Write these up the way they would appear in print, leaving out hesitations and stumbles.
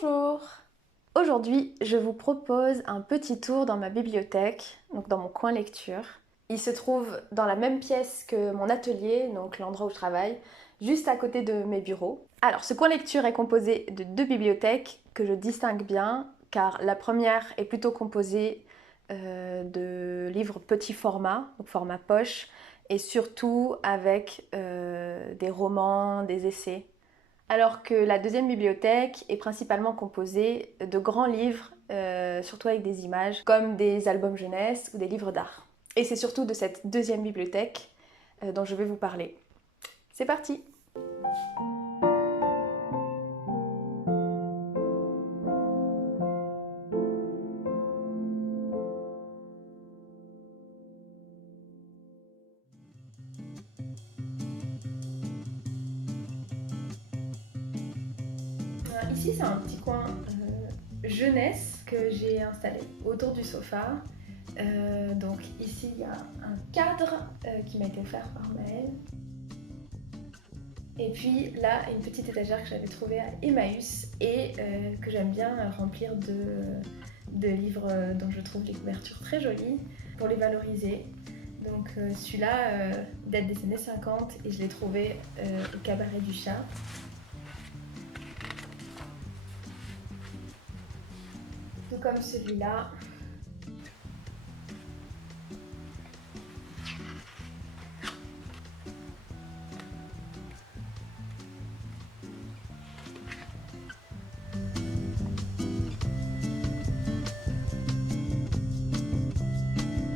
Bonjour! Aujourd'hui, je vous propose un petit tour dans ma bibliothèque, donc dans mon coin lecture. Il se trouve dans la même pièce que mon atelier, donc l'endroit où je travaille, juste à côté de mes bureaux. Alors, ce coin lecture est composé de deux bibliothèques que je distingue bien, car la première est plutôt composée de livres petit format, donc format poche, et surtout avec des romans, des essais. Alors que la deuxième bibliothèque est principalement composée de grands livres, surtout avec des images, comme des albums jeunesse ou des livres d'art. Et c'est surtout de cette deuxième bibliothèque dont je vais vous parler. C'est parti! Ici, c'est un petit coin jeunesse que j'ai installé autour du sofa. Donc ici, il y a un cadre qui m'a été offert par Maëlle. Et puis là, une petite étagère que j'avais trouvée à Emmaüs et que j'aime bien remplir de livres dont je trouve les couvertures très jolies pour les valoriser. Donc celui-là date des années 50 et je l'ai trouvé au Cabaret du Chat. Tout comme celui-là.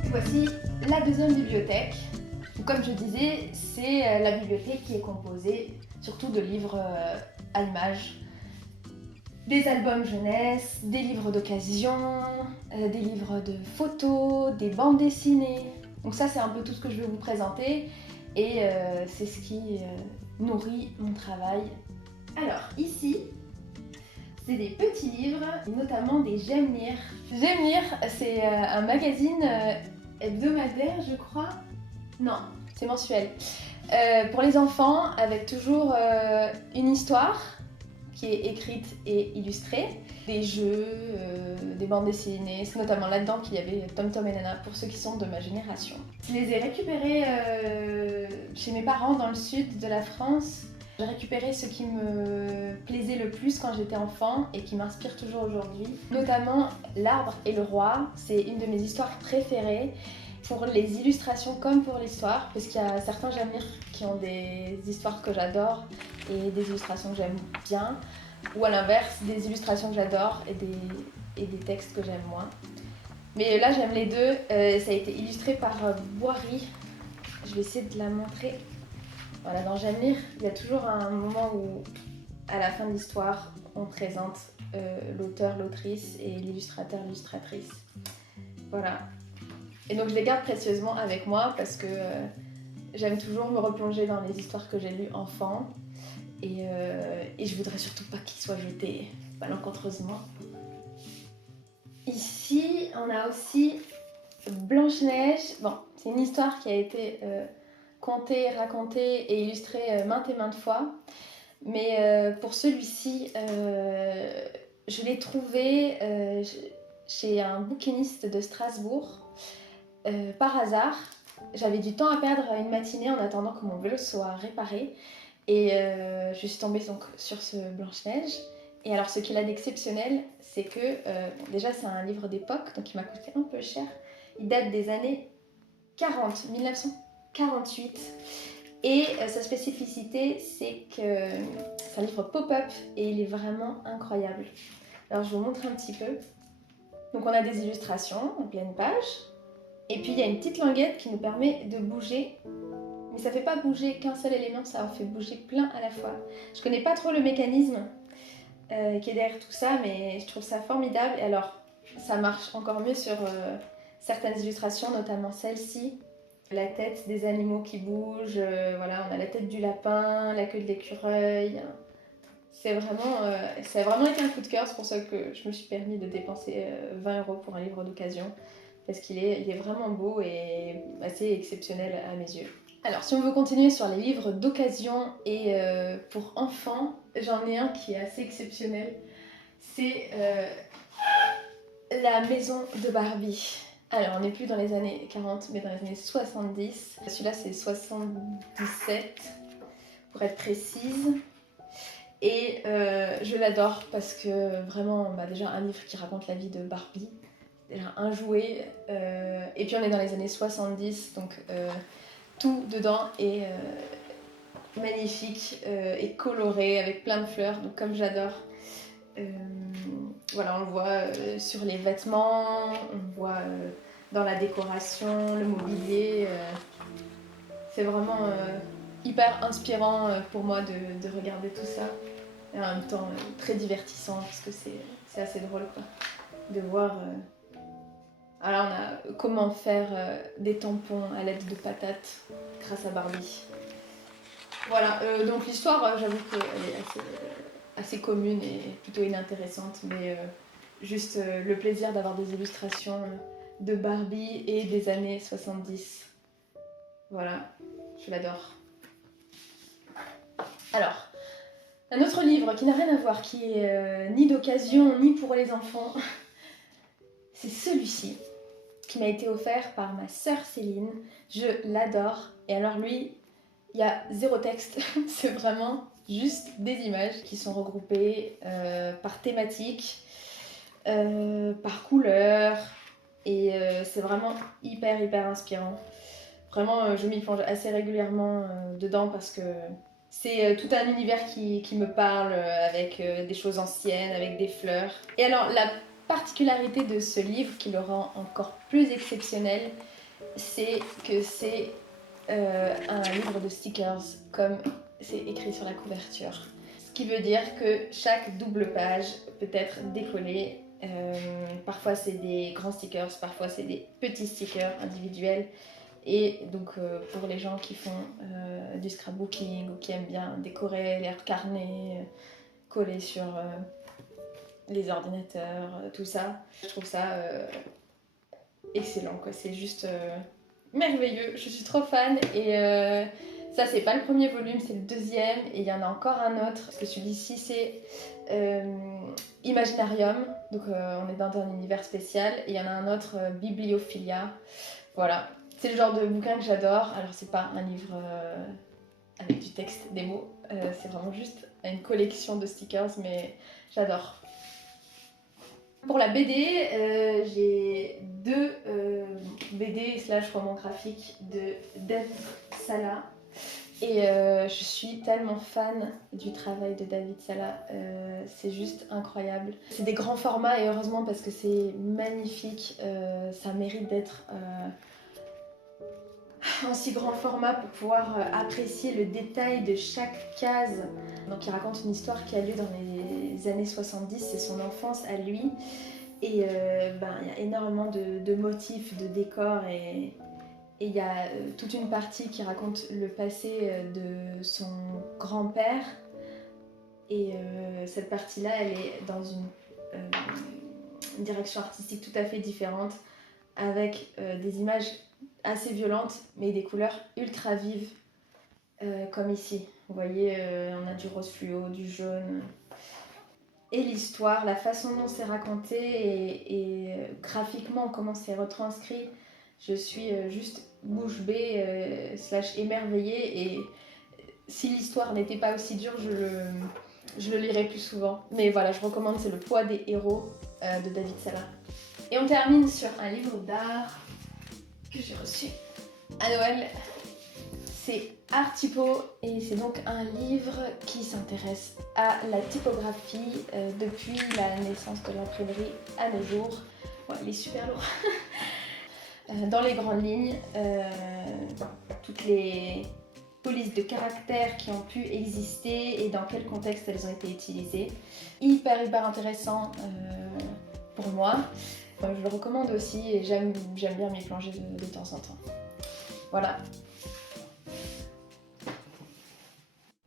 Voici la deuxième bibliothèque. Comme je disais, c'est la bibliothèque qui est composée surtout de livres à images, des albums jeunesse, des livres d'occasion, des livres de photos, des bandes dessinées. Donc ça, c'est un peu tout ce que je vais vous présenter et c'est ce qui nourrit mon travail. Alors ici, c'est des petits livres, notamment des J'aime lire. J'aime lire, c'est un magazine hebdomadaire, je crois. Non, c'est mensuel. Pour les enfants, avec toujours une histoire qui est écrite et illustrée, des jeux, des bandes dessinées. C'est notamment là-dedans qu'il y avait Tom Tom et Nana pour ceux qui sont de ma génération. Je les ai récupérés chez mes parents dans le sud de la France. J'ai récupéré ce qui me plaisait le plus quand j'étais enfant et qui m'inspire toujours aujourd'hui. Notamment L'Arbre et le Roi, c'est une de mes histoires préférées pour les illustrations comme pour l'histoire, parce qu'il y a certains J'aime lire qui ont des histoires que j'adore et des illustrations que j'aime bien, ou à l'inverse, des illustrations que j'adore et des textes que j'aime moins. Mais là, j'aime les deux. Ça a été illustré par Boiry. Je vais essayer de la montrer. Voilà, dans J'aime lire, il y a toujours un moment où, à la fin de l'histoire, on présente l'auteur, l'autrice et l'illustrateur, l'illustratrice. Voilà. Et donc je les garde précieusement avec moi parce que j'aime toujours me replonger dans les histoires que j'ai lues enfant et je voudrais surtout pas qu'ils soient jetés malencontreusement. Ici, on a aussi Blanche-Neige. Bon, c'est une histoire qui a été contée, racontée et illustrée maintes et maintes fois. Mais pour celui-ci, je l'ai trouvé chez un bouquiniste de Strasbourg. Par hasard, j'avais du temps à perdre une matinée en attendant que mon vélo soit réparé et je suis tombée donc sur ce Blanche-Neige. Et alors ce qu'il a d'exceptionnel, c'est que bon, déjà c'est un livre d'époque, donc il m'a coûté un peu cher. Il date des années 40, 1948. Et sa spécificité, c'est que c'est un livre pop-up et il est vraiment incroyable. Alors je vous montre un petit peu. Donc on a des illustrations en pleine page. Et puis il y a une petite languette qui nous permet de bouger, mais ça fait pas bouger qu'un seul élément, ça en fait bouger plein à la fois. Je connais pas trop le mécanisme qui est derrière tout ça, mais je trouve ça formidable. Et alors, ça marche encore mieux sur certaines illustrations, notamment celle-ci. La tête des animaux qui bougent, voilà, on a la tête du lapin, la queue de l'écureuil. Ça a vraiment été un coup de cœur, c'est pour ça que je me suis permis de dépenser 20 € pour un livre d'occasion. Parce qu'il est vraiment beau et assez exceptionnel à mes yeux. Alors si on veut continuer sur les livres d'occasion et pour enfants, j'en ai un qui est assez exceptionnel. c'est La maison de Barbie. Alors, on n'est plus dans les années 40, mais dans les années 70. Celui-là, c'est 77, pour être précise. Et je l'adore parce que vraiment, déjà un livre qui raconte la vie de Barbie, déjà un jouet, et puis on est dans les années 70, donc tout dedans est magnifique et coloré avec plein de fleurs, donc comme j'adore. Voilà, on le voit sur les vêtements, on le voit dans la décoration, le mobilier. C'est vraiment hyper inspirant pour moi de regarder tout ça. Et en même temps très divertissant parce que c'est assez drôle quoi, de voir. Alors on a comment faire des tampons à l'aide de patates grâce à Barbie. Voilà, donc l'histoire, j'avoue qu'elle est assez commune et plutôt inintéressante, mais juste le plaisir d'avoir des illustrations de Barbie et des années 70. Voilà, je l'adore. Alors, un autre livre qui n'a rien à voir, qui est ni d'occasion ni pour les enfants, c'est celui-ci, qui m'a été offert par ma sœur Céline. Je l'adore. Et alors lui, il y a zéro texte, c'est vraiment juste des images qui sont regroupées par thématique, par couleur, et c'est vraiment hyper inspirant. Vraiment, je m'y plonge assez régulièrement dedans parce que c'est tout un univers qui me parle avec des choses anciennes, avec des fleurs. Et alors, la particularité de ce livre qui le rend encore plus exceptionnel, c'est que c'est un livre de stickers, comme c'est écrit sur la couverture. Ce qui veut dire que chaque double page peut être décollée. Parfois c'est des grands stickers, parfois c'est des petits stickers individuels. Et donc pour les gens qui font du scrapbooking ou qui aiment bien décorer leurs carnets, coller sur les ordinateurs, tout ça, je trouve ça excellent quoi. C'est juste merveilleux, je suis trop fan. Et ça c'est pas le premier volume, c'est le deuxième, et il y en a encore un autre parce que celui-ci c'est Imaginarium, donc on est dans un univers spécial, et il y en a un autre Bibliophilia. Voilà, c'est le genre de bouquin que j'adore. Alors c'est pas un livre avec du texte, des mots, c'est vraiment juste une collection de stickers, mais j'adore. Pour la BD, j'ai deux BD / romans graphiques de David Sala. Et je suis tellement fan du travail de David Sala, c'est juste incroyable. C'est des grands formats et heureusement parce que c'est magnifique, ça mérite d'être en si grand format pour pouvoir apprécier le détail de chaque case. Donc il raconte une histoire qui a lieu dans les années 70, c'est son enfance à lui. Et il y a énormément de motifs, de décors, et il y a toute une partie qui raconte le passé de son grand-père. Et cette partie-là, elle est dans une direction artistique tout à fait différente, avec des images assez violentes, mais des couleurs ultra vives, comme ici. Vous voyez, on a du rose fluo, du jaune. Et l'histoire, la façon dont c'est raconté et graphiquement comment c'est retranscrit, je suis juste bouche bée / émerveillée. Et si l'histoire n'était pas aussi dure, je le lirais plus souvent. Mais voilà, je recommande, c'est Le poids des héros de David Sala. Et on termine sur un livre d'art que j'ai reçu à Noël. C'est Artypo, et c'est donc un livre qui s'intéresse à la typographie depuis la naissance de l'imprimerie à nos jours. Ouais, il est super lourd. Dans les grandes lignes, toutes les polices de caractères qui ont pu exister et dans quel contexte elles ont été utilisées. Hyper intéressant pour moi. Je le recommande aussi et j'aime bien m'y plonger de temps en temps. Voilà.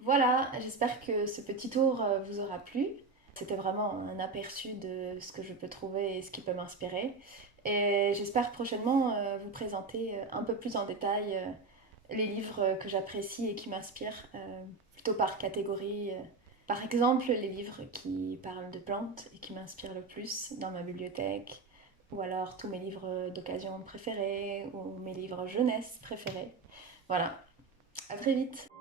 Voilà, j'espère que ce petit tour vous aura plu. C'était vraiment un aperçu de ce que je peux trouver et ce qui peut m'inspirer. Et j'espère prochainement vous présenter un peu plus en détail les livres que j'apprécie et qui m'inspirent, plutôt par catégorie Par exemple, les livres qui parlent de plantes et qui m'inspirent le plus dans ma bibliothèque, ou alors tous mes livres d'occasion préférés, ou mes livres jeunesse préférés. Voilà, à très vite!